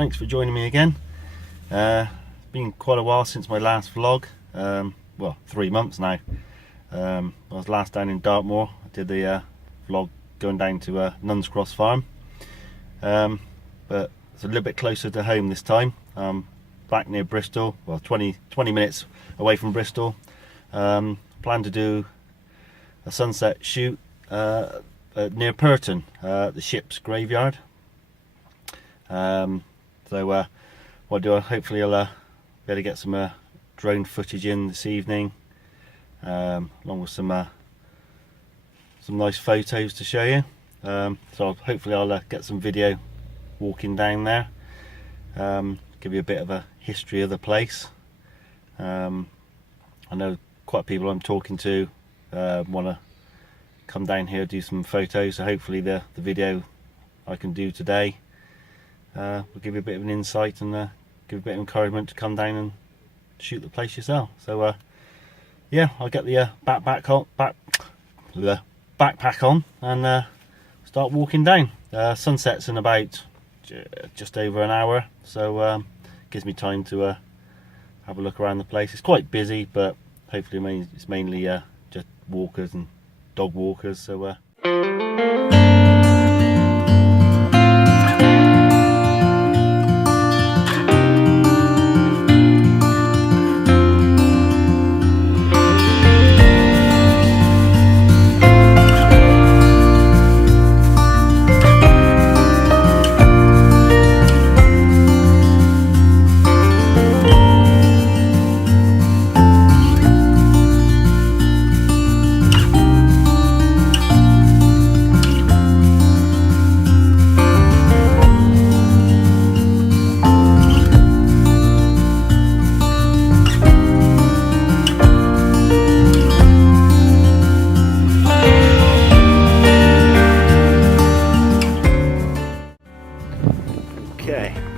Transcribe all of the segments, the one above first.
thanks for joining me again. It's been quite a while since my last vlog, well 3 months now. I was last down in Dartmoor. I did the vlog going down to Nuns Cross Farm, but it's a little bit closer to home this time. Back near Bristol, well 20 minutes away from Bristol. Plan to do a sunset shoot near Purton, the ship's graveyard. So what do I hopefully I'll be able to get some drone footage in this evening, along with some nice photos to show you. So hopefully I'll get some video walking down there, give you a bit of a history of the place. I know quite a people I'm talking to want to come down here, do some photos, so hopefully the video I can do today will give you a bit of an insight and give a bit of encouragement to come down and shoot the place yourself. So yeah, I'll get the backpack on and start walking down. Sunset's in about just over an hour, so gives me time to have a look around the place. It's quite busy, but hopefully it's mainly just walkers and dog walkers. So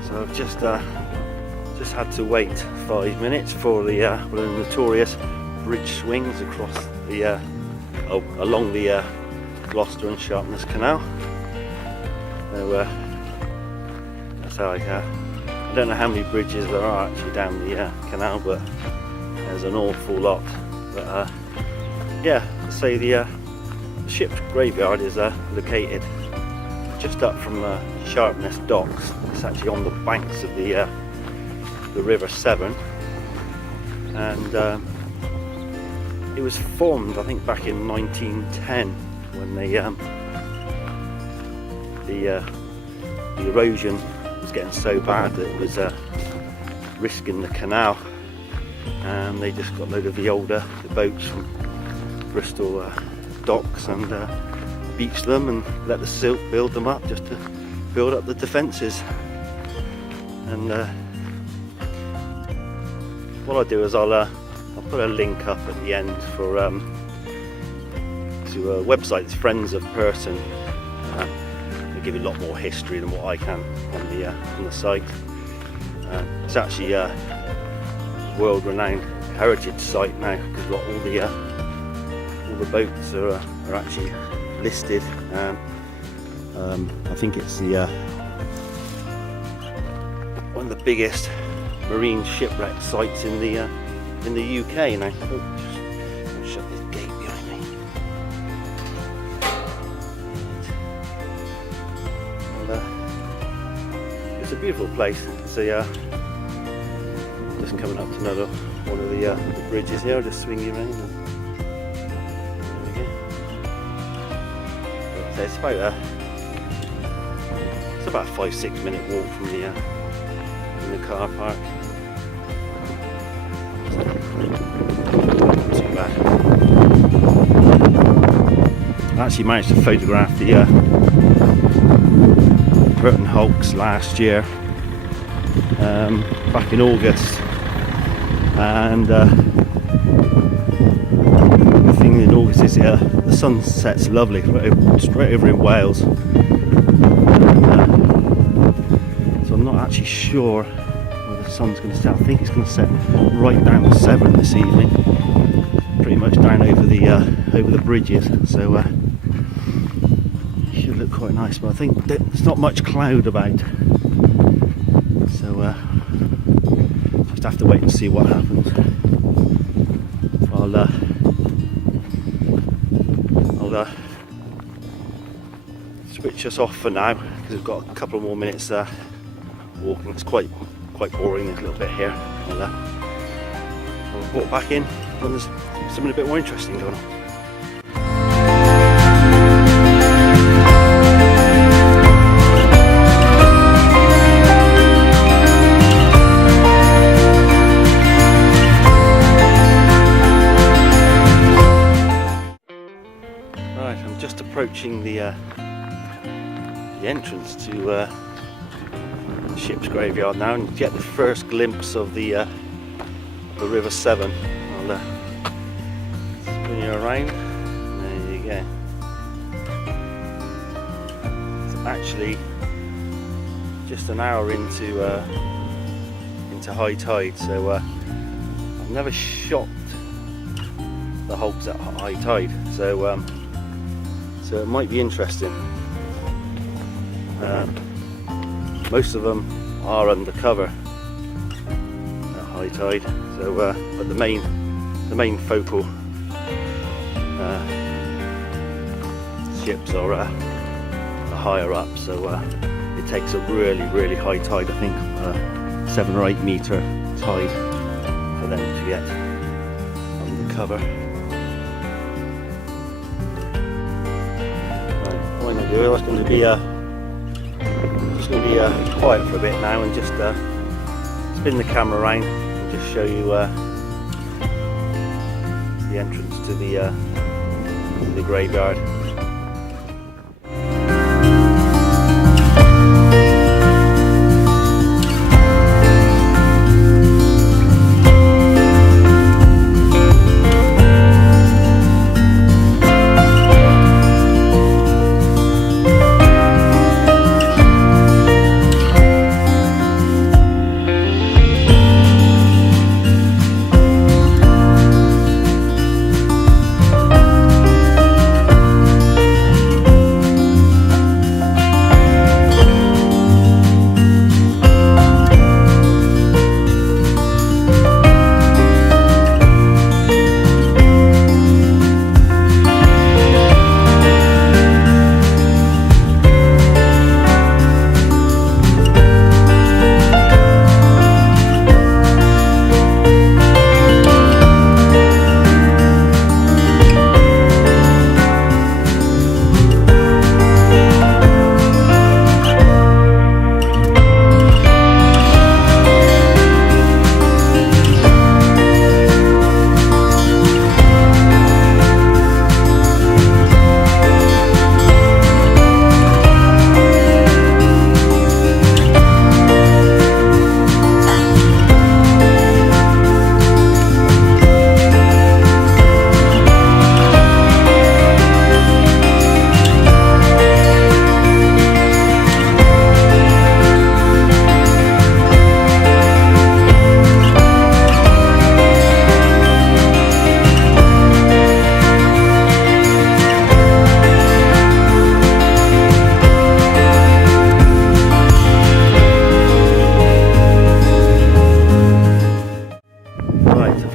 so I've just had to wait 5 minutes for the one of the notorious bridge swings across the along the Gloucester and Sharpness Canal. So that's how I don't know how many bridges there are actually down the canal, but there's an awful lot. But yeah, so the ship's graveyard is located just up from Sharpness docks. It's actually on the banks of the river Severn, and it was formed, I think, back in 1910 when the erosion was getting so bad that it was risking the canal, and they just got a load of the boats from Bristol docks and beached them and let the silt build them up, just to build up the defences. And what I'll do is I'll put a link up at the end for to a website that's Friends of Purton. They'll give you a lot more history than what I can on the site. It's actually a world-renowned heritage site now, because all the boats are actually listed. I think it's the one of the biggest marine shipwreck sites in the UK now. Oh, just shut this gate behind me. And, it's a beautiful place. So just coming up to another one of the bridges here. I'll just swing you around. There we go. So it's about a 5-6 minute walk from the car park. Not too bad. I actually managed to photograph the Purton hulks last year, back in August, and the thing in August is the sunset's lovely, straight over in Wales. So I'm not actually sure where the sun's going to set. I think it's going to set right down the Severn this evening, pretty much down over the bridges. So it should look quite nice. But I think there's not much cloud about. just have to wait and see what happens. I'll switch us off for now because we've got a couple more minutes walking. It's quite boring a little bit here. I'll walk back in when there's something a bit more interesting going on. Right, I'm just approaching the entrance to the ship's graveyard now, and get the first glimpse of the River Severn. I'll spin you around. There you go. It's actually just an hour into high tide, so I've never shot the hogs at high tide, so it might be interesting. Most of them are undercover at high tide, so but the main focal ships are higher up, so it takes a really high tide, I think 7 or 8 meter tide, for them to get undercover. Right, what I'm going to do is going to be quiet for a bit now, and just spin the camera around and just show you the entrance to the graveyard.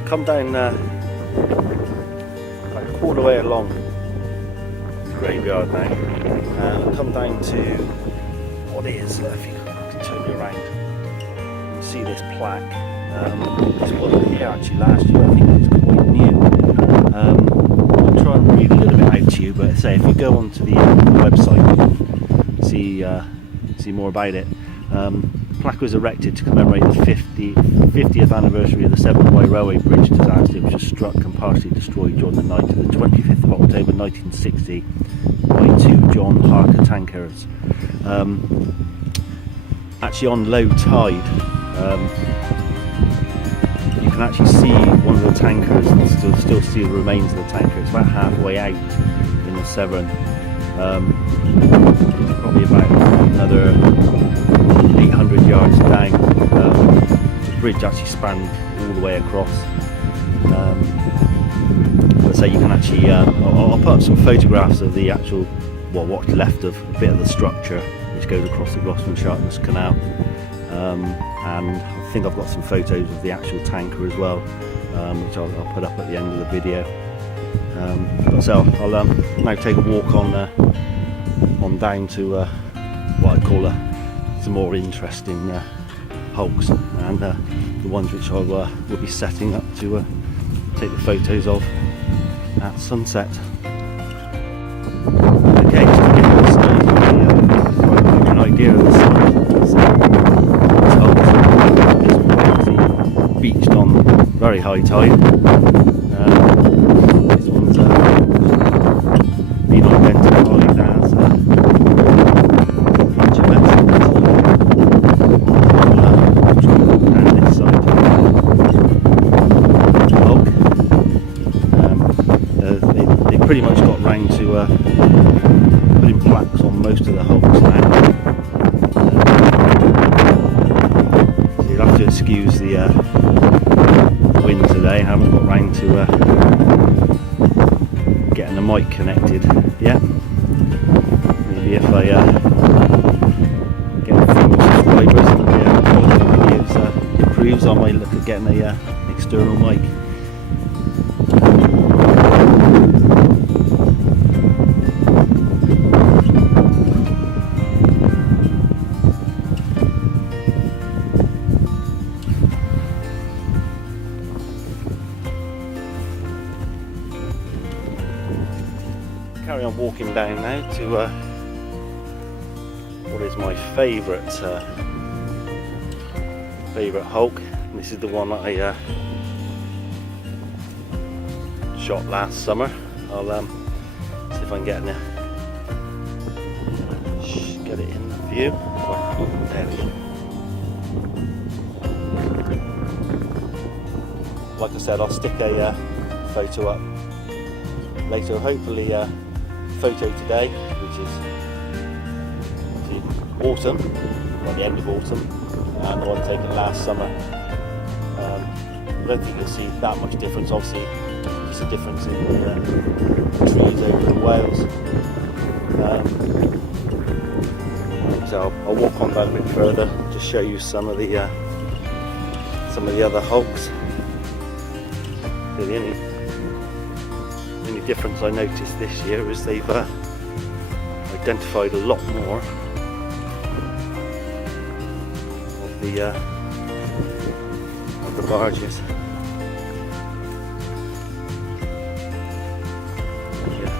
Come down about a quarter way along the graveyard now, and come down to what is, if you can turn you around, you can see this plaque. This wasn't here actually last year, I think it's quite new. I'll try and read a little bit out to you, but say if you go onto the website you can see more about it. The plaque was erected to commemorate the 50th anniversary of the Severn Railway Bridge disaster, which was struck and partially destroyed during the night of the 25th of October 1960 by 2 John Harker tankers. Actually on low tide, you can actually see one of the tankers, and still see the remains of the tanker. It's about halfway out in the Severn. Probably about another 800 yards down. The bridge actually spanned all the way across. So you can actually, I'll put up some photographs of the actual, well, what's left of a bit of the structure which goes across the Gloucester and Sharpness Canal, and I'll think I've got some photos of the actual tanker as well, which I'll put up at the end of the video. So I'll now take a walk on down to what I call some more interesting hulks, and the ones which I will be setting up to take the photos of at sunset. Okay, just to get this started, so I give you an idea of the size. This hulk is beached on very high tide. This one's been identified as and this side hulk. They pretty much got round to putting plaques on most of the hulks now. So you'll have to excuse the wind today. I haven't got round to getting the mic connected yet. Maybe if I get a few more subscribers and the quality of videos improves, I might look at getting an external mic. Carry on walking down now to what is my favourite hulk. This is the one that I shot last summer. I'll see if I can get it in view. There we go. Like I said, I'll stick a photo up later, hopefully photo today, which is autumn, or the end of autumn, and the one taken last summer. I don't think you'll see that much difference. Obviously, there's a difference in the trees over in Wales. So I'll walk on down a bit further, just show you some of the other hulks. So the only difference I noticed this year is they've identified a lot more of the barges. Yeah.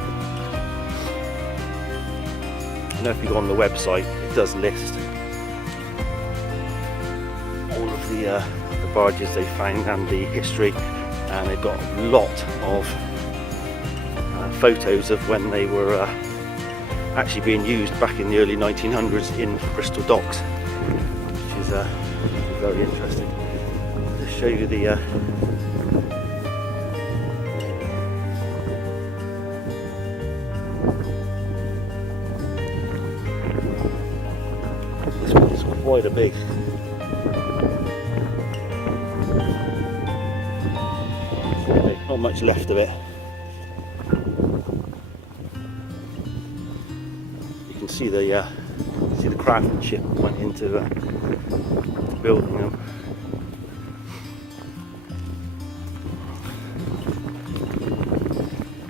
I know if you go on the website, it does list all of the barges they found and the history, and they've got a lot of photos of when they were actually being used back in the early 1900s in Bristol docks, which is very interesting. I'll just show you the this one's quite a big. Not much left of it. See the craftsmanship went into building them.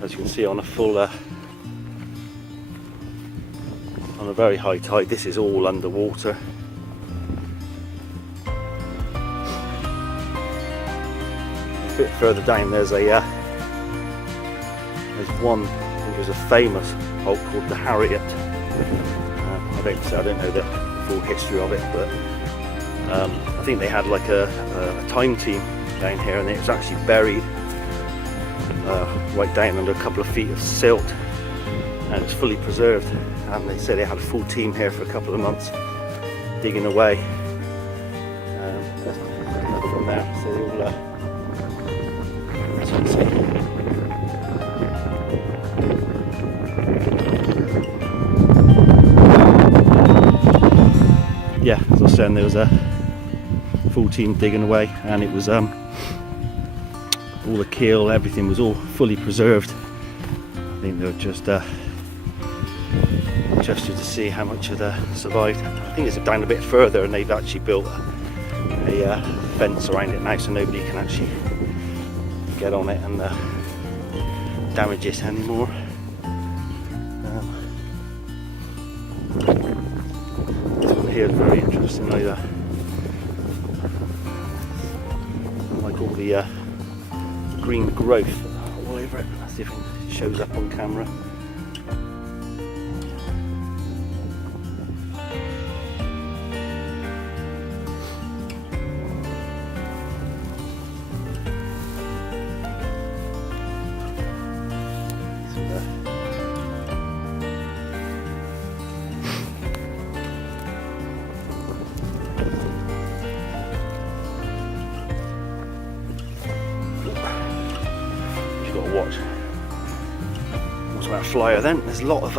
As you can see, on a very high tide, this is all underwater. A bit further down, there's one. I think there's a famous hulk called the Harriet. I don't know the full history of it, but I think they had like a time team down here, and it was actually buried right down under a couple of feet of silt, and it's fully preserved. And they say they had a full team here for a couple of months digging away. There's another one there, so they all as you can see. Yeah, as I was saying, there was a full team digging away, and it was all the keel, everything was all fully preserved. I think they were just interested to see how much had survived. I think it's down a bit further, and they've actually built a fence around it now, so nobody can actually get on it and damage it anymore. This one here is very interesting either. Like all the green growth all over it. Let's see if it shows up on camera. Watch. What's about a flyer then? There's a lot of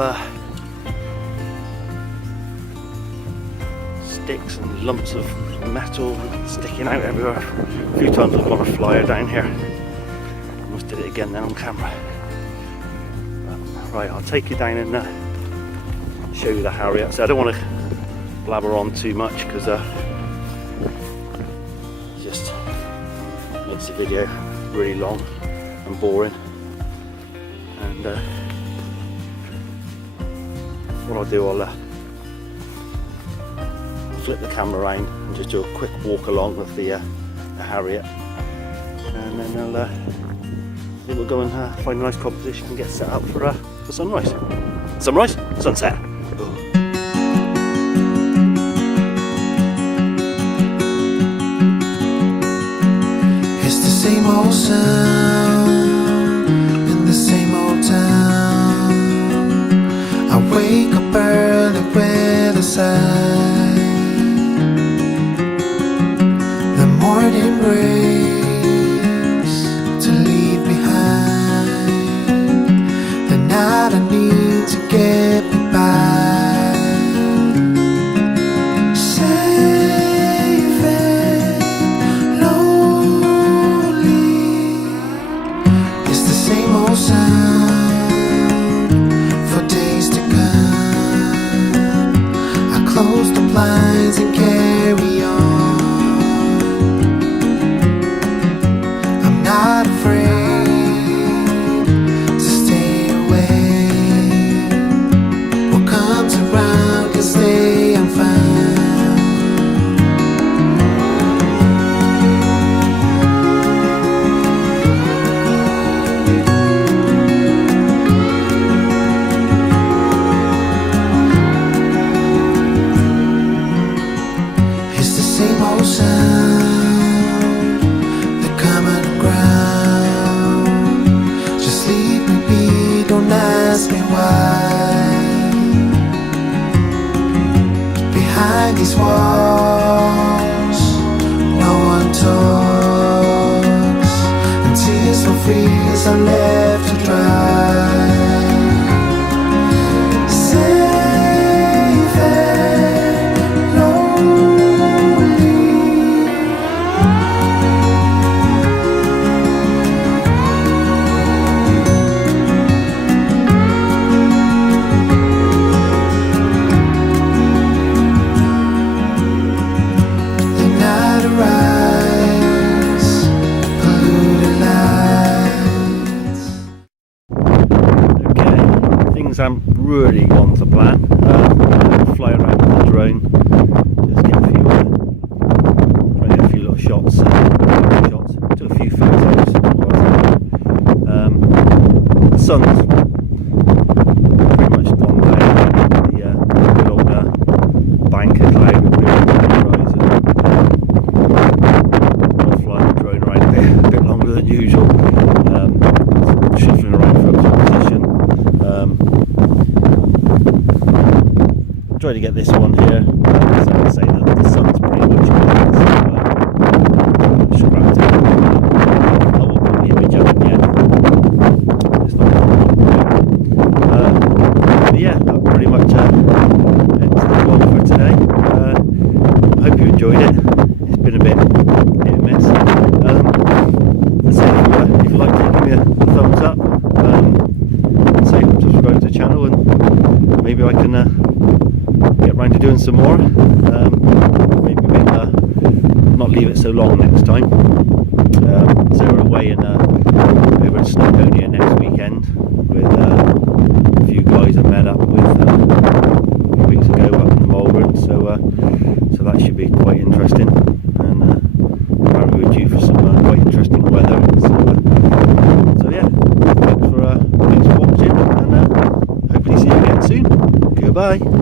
sticks and lumps of metal sticking out everywhere. A few times I've got a flyer down here. Almost did it again then on camera. But, right, I'll take you down and show you the Harriet. So I don't want to blabber on too much because it just makes the video really long and boring. And what I'll do, I'll flip the camera around and just do a quick walk along with the Harriet, and then I think we'll go and find a nice composition and get set up for sunrise. Sunrise? Sunset. It's the same old sound in the same old town. I wake up early with a sigh. The morning breaks to leave behind the night I need to get me by. Close the blinds and carry on. I'm not afraid to stay away. What comes around can stay unfound. Same old sound, the common ground. Just leave me be, don't ask me why. Behind these walls, no one talks, and tears will freeze are left to dry. Haven't really gone to plan. Fly around with the drone, just get a few, try to get a few little shots, do a few photos. The sun's pretty much gone down. The good old bank of cloud appearing on the horizon. I'll fly the drone around a bit longer than usual, shuffling around for a position. Try to get this one here, so I'd say that the sun's pretty much gone, so scrapped it. I will put the image up again. It's not but yeah, that pretty much ends the vlog for today. I hope you enjoyed it. It's been a bit hit and miss. If you like it, give me a thumbs up. Subscribe to the channel, and maybe I can get round to doing some more. Maybe not leave so long next time. So we're away in over in Snowdonia next weekend with a few guys I met up with a few weeks ago up in Malvern. So that should be quite interesting, and apparently we're due for some quite interesting weather. So yeah, thanks for watching, and hopefully see you again soon. Goodbye.